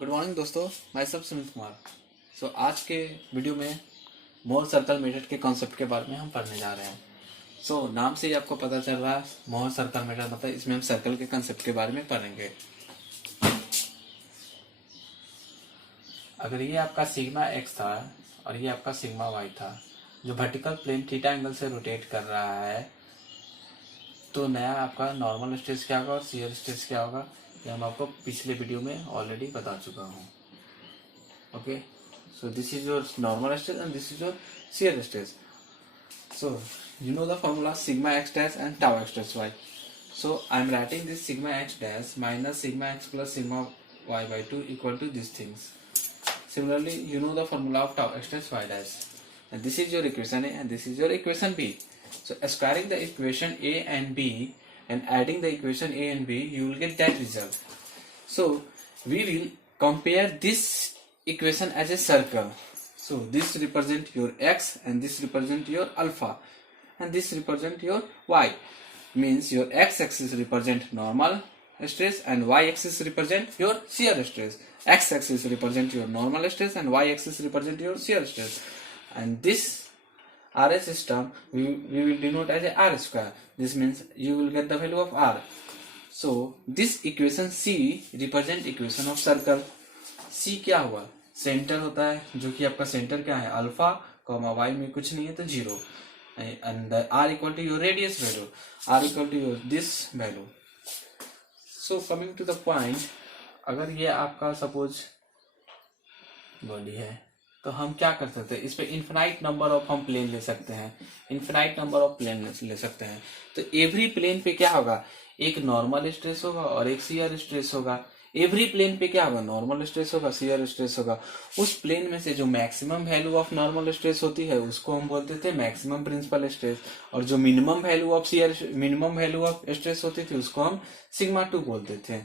Good morning दोस्तों, मैं सब सुमित कुमार। आज के वीडियो में मोर सर्कल मेथड के कॉन्सेप्ट के बारे में हम पढ़ने जा रहे हैं। नाम से ही आपको पता चल रहा है मोर सर्कल मेथड मतलब इसमें हम सर्कल के कॉन्सेप्ट के बारे में पढ़ेंगे। अगर ये आपका सिग्मा एक्स था और ये आपका सिग्मा वाई था जो वर्टिकल प्लेन थीटा एंगल से रोटेट कर रहा है, तो नया आपका नॉर्मल स्ट्रेस क्या होगा और शियर स्ट्रेस क्या होगा, ये हम आपको पिछले वीडियो में ऑलरेडी बता चुका हूँ। Okay, so this is your normal stress and this is your shear stress. So you know the formula sigma x dash and tau x dash y. So I am writing this sigma x dash minus sigma x plus sigma y by 2 equal to these things. Similarly, you know the formula of tau x dash y dash, and this is your equation A and this is your equation B. So squaring the equation A and B and adding the equation A and B, you will get that result. So we will compare this equation as a circle. So this represent your x and this represent your alpha and this represent your y. Means your x axis represent normal stress and y axis represent your shear stress. X axis represent your normal stress and y axis represent your shear stress. And this RS system we will denote as a R square. This means you will get the value of R. So this equation C represent equation of circle. C क्या हुआ? Centre होता है, जो कि आपका centre क्या है alpha comma Y में कुछ नहीं है तो zero, and R equal to your radius value, R equal to your this value. So coming to the point, अगर ये आपका सपोज बॉडी है तो हम क्या कर सकते हैं, इस पे इन्फिनाइट नंबर ऑफ हम प्लेन ले सकते हैं, इन्फिनाइट नंबर ऑफ प्लेन ले सकते हैं। तो एवरी प्लेन पे क्या होगा, एक नॉर्मल स्ट्रेस होगा और एक शियर स्ट्रेस होगा। एवरी प्लेन पे क्या होगा, नॉर्मल स्ट्रेस होगा, शियर स्ट्रेस होगा। उस प्लेन में से जो maximum value of normal stress होती है उसको हम बोलते थे मैक्सिमम प्रिंसिपल स्ट्रेस, और जो मिनिमम वैल्यू ऑफ स्ट्रेस होती थी उसको हम सिग्मा 2 बोलते थे।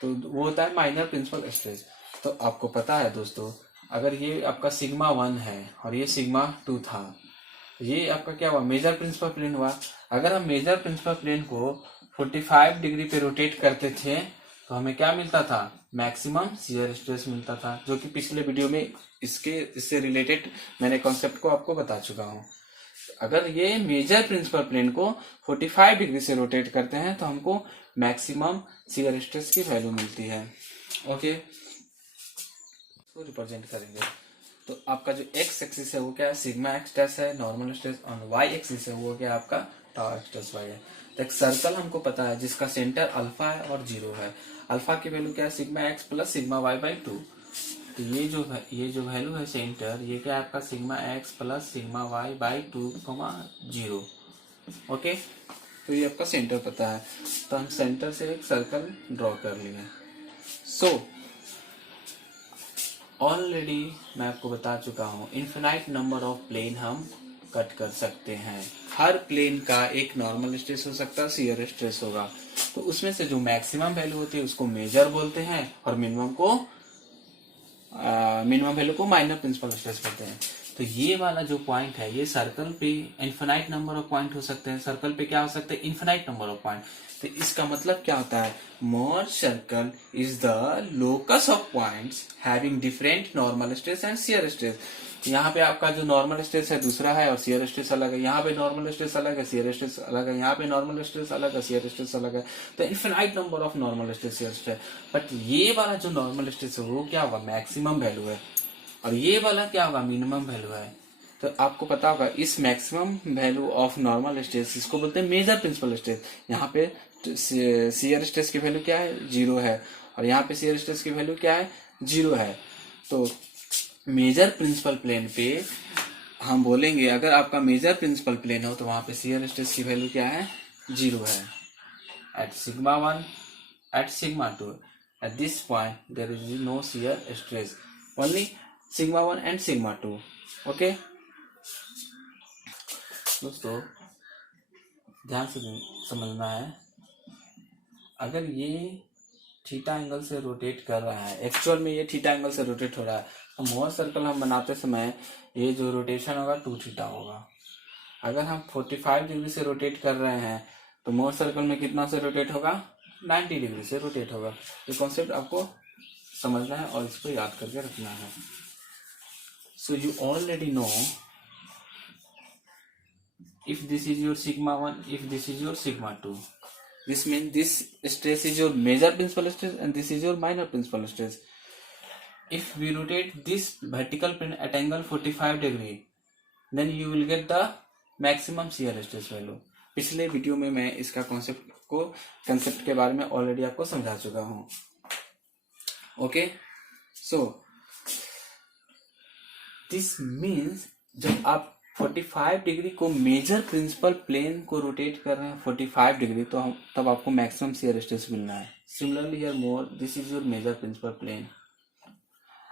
तो वो होता है माइनर प्रिंसिपल स्ट्रेस। तो आपको पता है दोस्तों, अगर ये आपका सिग्मा 1 है और ये सिग्मा 2 था, ये आपका क्या हुआ, मेजर प्रिंसिपल प्लेन हुआ। अगर हम मेजर प्रिंसिपल प्लेन को 45 डिग्री पे रोटेट करते थे तो हमें क्या मिलता था, मैक्सिमम शियर स्ट्रेस मिलता था, जो कि पिछले वीडियो में इससे रिलेटेड मैंने कॉन्सेप्ट को आपको बता चुका हूँ। अगर ये मेजर प्रिंसिपल प्लेन को 45 डिग्री से रोटेट करते हैं तो हमको मैक्सिमम शियर स्ट्रेस की वैल्यू मिलती है। ओके, तो रिप्रेजेंट करेंगे। तो आपका जो एक्स एक्सिस है वो क्या है, सिग्मा एक्स डैश है नॉर्मल स्ट्रेस, और वाई एक्सिस है वो क्या है आपका टाउ एक्स डैश वाई है। तो एक सर्कल हमको पता है जिसका सेंटर अल्फा है और जीरो है। अल्फा की वैल्यू क्या है, sigma x plus sigma y by 2। तो ये जो वैल्यू है सेंटर, ये क्या है आपका sigma x plus sigma y by 2, 0। Okay, तो ये आपका सेंटर पता है, तो हम सेंटर से एक सर्कल ड्रॉ कर लिए। ऑलरेडी मैं आपको बता चुका हूँ इन्फिनाइट नंबर ऑफ प्लेन हम कट कर सकते हैं। हर प्लेन का एक नॉर्मल स्ट्रेस हो सकता है, शियर स्ट्रेस होगा। तो उसमें से जो मैक्सिमम वैल्यू होती है उसको मेजर बोलते हैं और मिनिमम वैल्यू को माइनर प्रिंसिपल स्ट्रेस बोलते हैं। तो ये वाला जो पॉइंट है, ये सर्कल पे इन्फिनाइट नंबर ऑफ पॉइंट हो सकते हैं। सर्कल पे क्या हो सकते हैं, इन्फिनाइट नंबर ऑफ पॉइंट। तो इसका मतलब क्या होता है, Mohr circle is the locus of points having different normal stress and shear stress. यहाँ पे आपका जो नॉर्मल स्ट्रेस है दूसरा है और शियर स्ट्रेस अलग है, यहाँ पे नॉर्मल स्ट्रेस अलग है, शियर स्ट्रेस अलग है, यहाँ पे नॉर्मल स्ट्रेस अलग है, शियर स्ट्रेस अलग है। तो infinite number of normal stress, shear stress. But ये वाला जो नॉर्मल स्ट्रेस है वो क्या होगा, मैक्सिमम वैल्यू है, और ये वाला क्या होगा, मिनिमम वैल्यू है। तो आपको पता होगा इस maximum value of normal stress इसको बोलते हैं मेजर प्रिंसिपल स्ट्रेस। यहाँ पे शियर स्ट्रेस की वैल्यू क्या है, 0 है, और यहाँ पे शियर स्ट्रेस की वैल्यू क्या है, 0 है। तो मेजर प्रिंसिपल प्लेन पे हम बोलेंगे, अगर आपका मेजर प्रिंसिपल प्लेन हो तो वहां पे शियर स्ट्रेस की वैल्यू क्या है, 0 है। At sigma 1, at sigma 2, at this point there is no shear stress, only sigma 1 and sigma 2। Okay दोस्तों, ध्यान से समझना है, अगर ये थीटा एंगल से रोटेट कर रहा है, एक्चुअल में ये थीटा एंगल से रोटेट हो रहा है, तो मोर सर्कल हम बनाते समय ये जो रोटेशन होगा 2 थीटा होगा। अगर हम 45 डिग्री से रोटेट कर रहे हैं तो मोर सर्कल में कितना से रोटेट होगा, 90 डिग्री से रोटेट होगा। ये कॉन्सेप्ट आपको समझना है और इसको याद करके रखना है. So you already know if this is your sigma 1, if this is your sigma 2. This means this stress is your major principal stress and this is your minor principal stress. If we rotate this vertical plane at angle 45 degree, then you will get the maximum shear stress value. पिछले video में मैं इसका concept के बारे में already आपको समझा चुका हूँ. ओके, सो दिस मीन्स जब आप 45 डिग्री को मेजर प्रिंसिपल प्लेन को रोटेट कर रहे हैं 45 डिग्री, तो हम तब आपको मैक्सिमम शियर स्ट्रेस मिलना है. Similarly here Mohr, this is your major principal plane.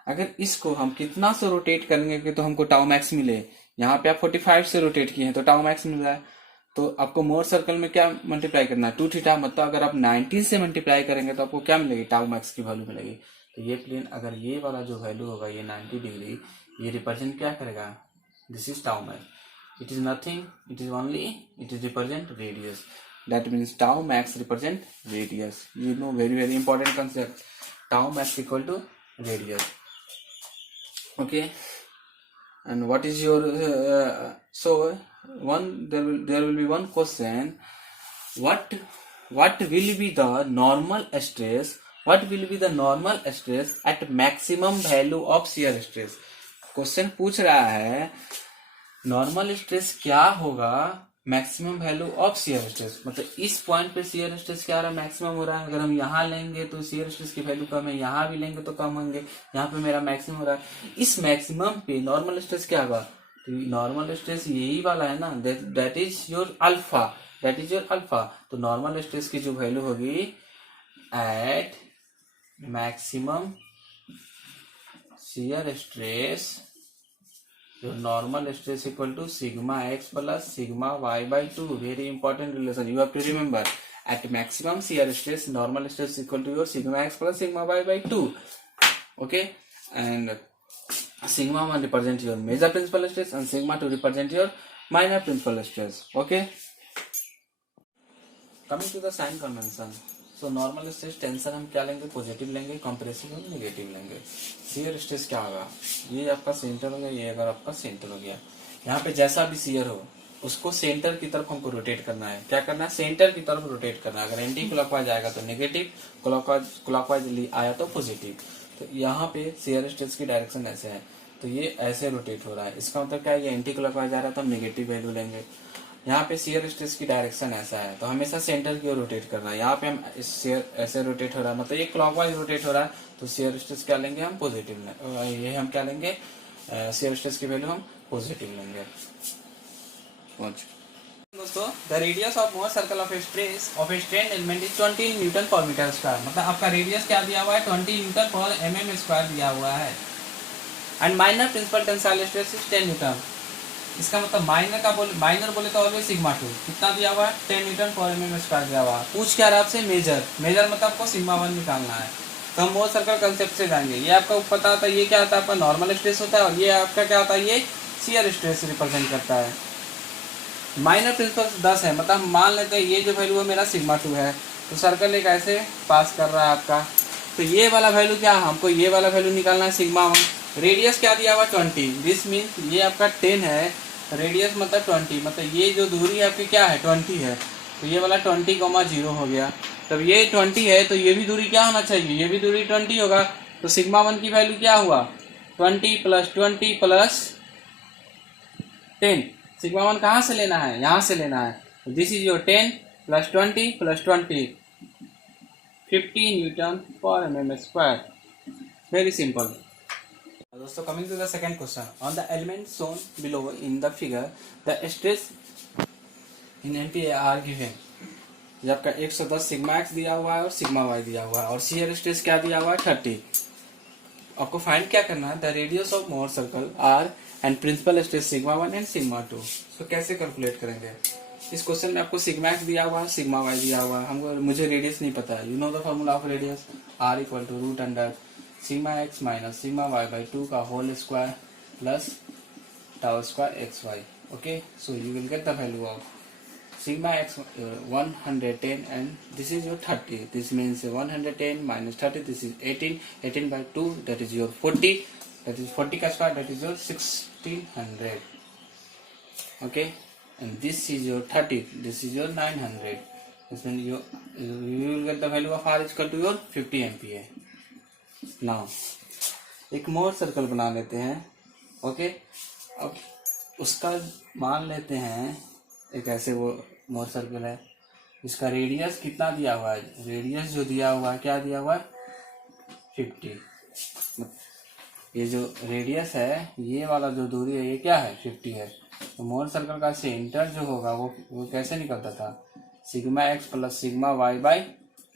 अगर इसको हम कितना से रोटेट करेंगे कि तो हमको टाउ मैक्स मिले. यहाँ पे आप 45 से रोटेट किए हैं तो टाउ मैक्स मिल रहा है. तो आपको मोर सर्कल में क्या मल्टीप्लाई करना है, 2 थीटा. मतलब अगर आप 19 से मल्टीप्लाई करेंगे तो आपको क्या मिलेगी, टाउ मैक्स की वैल्यू मिलेगी. तो ये प्लेन अगर ये वाला जो वैल्यू होगा ये 90 डिग्री, ये रिप्रेजेंट क्या करेगा, this is tau max. It is nothing, it is only, it is represent radius. That means tau max represent radius. You know very very important concept, tau max equal to radius. Okay, and what is your so there will be one question, what will be the normal stress, what will be the normal stress at maximum value of shear stress. Question पूछ रहा है normal stress क्या होगा maximum value of shear stress. मतलब इस point पे shear stress क्या आ रहा है, मैक्सिमम हो रहा है. अगर हम यहाँ लेंगे तो शियर स्ट्रेस की वैल्यू कम है, यहाँ भी लेंगे तो कम होंगे. यहाँ पे मेरा मैक्सिमम हो रहा है. इस मैक्सिमम पे नॉर्मल स्ट्रेस क्या होगा, तो नॉर्मल स्ट्रेस यही वाला है ना, that is your alpha, that is your alpha. तो नॉर्मल स्ट्रेस की जो वैल्यू होगी at maximum shear stress, normal stress equal to sigma x plus sigma y by 2. Very important relation you have to remember. At maximum shear stress, normal stress equal to your sigma x plus sigma y by 2. Okay, and sigma 1 represent your major principal stress and sigma 2 represent your minor principal stress. Okay, coming to the sign convention. So normal stress tension हम क्या लेंगे, positive लेंगे, compressive हम negative लेंगे. Shear stress क्या होगा, ये आपका सेंटर हो गया, ये अगर आपका सेंटर हो गया, यहाँ पे जैसा भी शियर हो उसको सेंटर की तरफ हमको रोटेट करना है. क्या करना है, सेंटर की तरफ रोटेट करना है. अगर एंटी क्लॉकवाइज आएगा तो नेगेटिव, क्लॉकवाइज आया तो पॉजिटिव. तो यहाँ पे शियर स्ट्रेस की डायरेक्शन ऐसे है, तो ये ऐसे रोटेट हो रहा है. इसका मतलब क्या है, ये एंटी क्लॉकवाइज आ रहा है तो हम नेगेटिव वैल्यू लेंगे. यहाँ पे शियर स्ट्रेस की डायरेक्शन ऐसा है तो हमेशा सेंटर की ओर रोटेट करना है. यहाँ पे हम शियर ऐसे रोटेट हो रहा है, मतलब ये क्लॉकवाइज रोटेट हो रहा है, तो शियर स्ट्रेस क्या लेंगे हम, पॉजिटिव. ये हम क्या लेंगे, शियर स्ट्रेस की वैल्यू हम पॉजिटिव लेंगे. दोस्तों, the radius of Mohr circle of a strain element is 20 Newton पर मीटर स्क्वायर. मतलब आपका रेडियस क्या दिया हुआ है, 20 न्यूटन पर mm स्क्वायर दिया हुआ है. And minor principal tensile stress is 10 newton. इसका मतलब माइनर बोले तो ऑलवेज सिग्मा 2 कितना दिया हुआ है, 10 न्यूटन पर mm स्क्वायर दिया हुआ है. पूछ क्या रहा है आपसे, मेजर मतलब आपको सिग्मा 1 निकालना है. तो हम मोर सर्कल कंसेप्ट से जाएंगे. ये आपका पता होता है, ये क्या होता है आपका नॉर्मल स्ट्रेस होता है, और ये आपका क्या होता है, ये शियर स्ट्रेस रिप्रेजेंट करता है. माइनर प्रिंसिपल 10 है, मतलब मान लेते हैं ये जो वैल्यू है मेरा सिग्मा 2 है, तो सर्कल एक ऐसे पास कर रहा है आपका. तो ये वाला वैल्यू क्या है, हमको ये वाला वैल्यू निकालना है सिग्मा 1. रेडियस क्या दिया हुआ 20, दिस मीन्स ये आपका 10 है, रेडियस मतलब 20, मतलब ये जो दूरी आपकी क्या है 20 है, तो ये वाला 20,0 हो गया. तब ये 20 है तो ये भी दूरी क्या होना चाहिए, ये भी दूरी 20 होगा. तो सिग्मा 1 की वैल्यू क्या हुआ, 20 प्लस 20 प्लस 10. सिग्मा 1 कहाँ से लेना है, यहाँ से लेना है. This is your 10 plus 20 plus 20, 50 newton पर mm स्क्वायर. Very simple. दोस्तों, coming to the second question. On the element shown below in the figure the stress in MPa are given. ये आपका 110 सिग्मा एक्स दिया हुआ है और sigma Y दिया हुआ है, और शियर स्ट्रेस क्या दिया हुआ है 30. आपको फाइंड क्या करना है, the radius of Mohr circle R and principal stress sigma 1 and sigma 2. तो कैसे कैलकुलेट करेंगे. इस क्वेश्चन में आपको सिग्मा एक्स दिया हुआ है, सिग्मा वाई दिया हुआ है, मुझे रेडियस नहीं पता है. You know the formula of radius, R equal to root under sigma x minus sigma y by 2 का whole square plus tau square x y. Okay, so you will get the value of sigma x 110 and this is your 30. This means 110 minus 30, this is 18. 18 by 2, that is your 40. That is 40 का square, that is your 1600. Okay, and this is your 30, this is your 900. This means you will get the value of R is equal to your 50 MPa. Now एक मोर circle बना लेते हैं. Okay, अब उसका मान लेते हैं एक ऐसे वो मोर सर्कल है, इसका रेडियस कितना दिया हुआ है. रेडियस जो दिया हुआ है, क्या दिया हुआ है, 50. ये जो रेडियस है, ये वाला जो दूरी है, ये क्या है, 50 है. तो मोर सर्कल का सेंटर जो होगा वो कैसे निकलता था, sigma x plus sigma y by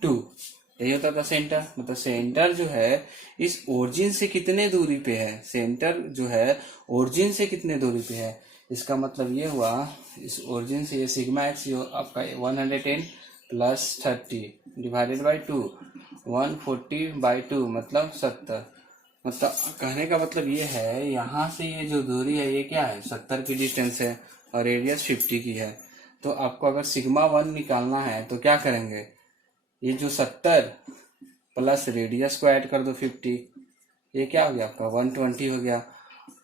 2. यही होता था सेंटर. मतलब सेंटर जो है इस ओरिजिन से कितने दूरी पे है, सेंटर जो है ओरिजिन से कितने दूरी पे है. इसका मतलब ये हुआ, इस ओरिजिन से ये सिग्मा एक्स आपका 110 प्लस 30 डिवाइडेड बाई 2, 140 बाई 2 मतलब 70. मतलब कहने का मतलब ये है, यहाँ से ये जो दूरी है ये क्या है, 70 की डिस्टेंस है और रेडियस 50 की है. तो आपको अगर सिग्मा 1 निकालना है तो क्या करेंगे, ये जो 70 प्लस रेडियस को ऐड कर दो 50, ये क्या हो गया आपका 120 हो गया.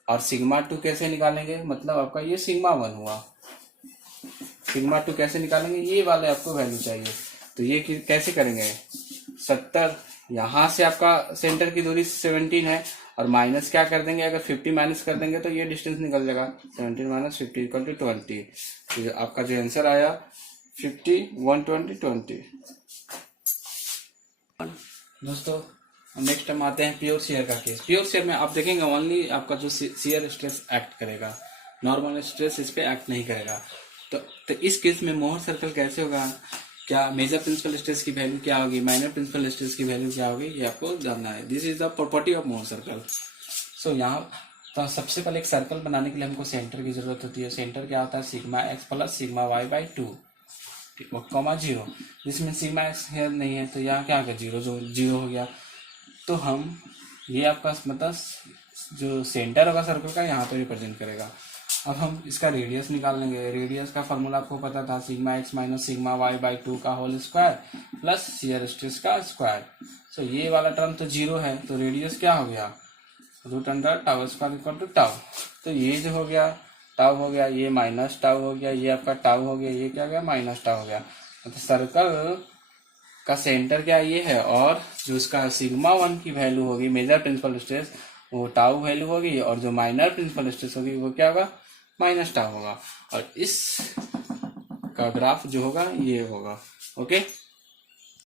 और सिग्मा 2 कैसे निकालेंगे, मतलब आपका ये सिग्मा 1 हुआ. सिग्मा 2 कैसे निकालेंगे, ये वाले आपको वैल्यू चाहिए. तो ये कैसे करेंगे, 70 यहाँ से आपका सेंटर की दूरी 17 है और माइनस क्या कर देंगे, अगर 50 माइनस कर देंगे तो ये डिस्टेंस निकल जाएगा. 17 माइनस 50 इक्वल टू 20. तो आपका जो आंसर आया 50, 120, 20. दोस्तों नेक्स्ट हम आते हैं प्योर शेयर का केस. प्योर शेयर में आप देखेंगे ओनली आपका जो शेयर स्ट्रेस एक्ट करेगा, नॉर्मल स्ट्रेस इस पे एक्ट नहीं करेगा. तो इस केस में मोहर सर्कल कैसे होगा, क्या मेजर प्रिंसिपल स्ट्रेस की वैल्यू क्या होगी, माइनर प्रिंसिपल स्ट्रेस की वैल्यू क्या होगी, ये आपको जानना है. This is the property of Mohr circle. So यहाँ तो सबसे पहले एक सर्कल बनाने के लिए हमको सेंटर की जरूरत होती है. सेंटर क्या होता है, sigma x plus sigma y by 2 comma 0. जिसमें सिग्मा एक्स नहीं है तो यहाँ क्या आ गया, 0, जो 0 हो गया. तो हम ये आपका मतलब जो सेंटर होगा सर्कल का यहाँ पे रिप्रेजेंट करेगा. अब हम इसका रेडियस निकाल लेंगे. रेडियस का फॉर्मूला आपको पता था, sigma x minus sigma y by 2 का whole square plus shear stress का स्क्वायर. सो ये वाला टर्म तो 0 है, तो रेडियस क्या हो गया, root under tau square equal to tau. तो ये जो हो गया टाउ हो गया, ये माइनस टाउ हो गया, ये आपका टाउ हो गया, ये क्या हो गया, माइनस टाउ हो गया. तो सर्कल का सेंटर क्या ये है, और जो इसका सिग्मा 1 की वैल्यू होगी मेजर प्रिंसिपल स्ट्रेस, वो टाउ वैल्यू होगी, और जो माइनर प्रिंसिपल स्ट्रेस होगी वो क्या होगा, माइनस टाउ होगा. और इस का ग्राफ जो होगा ये होगा. ओके.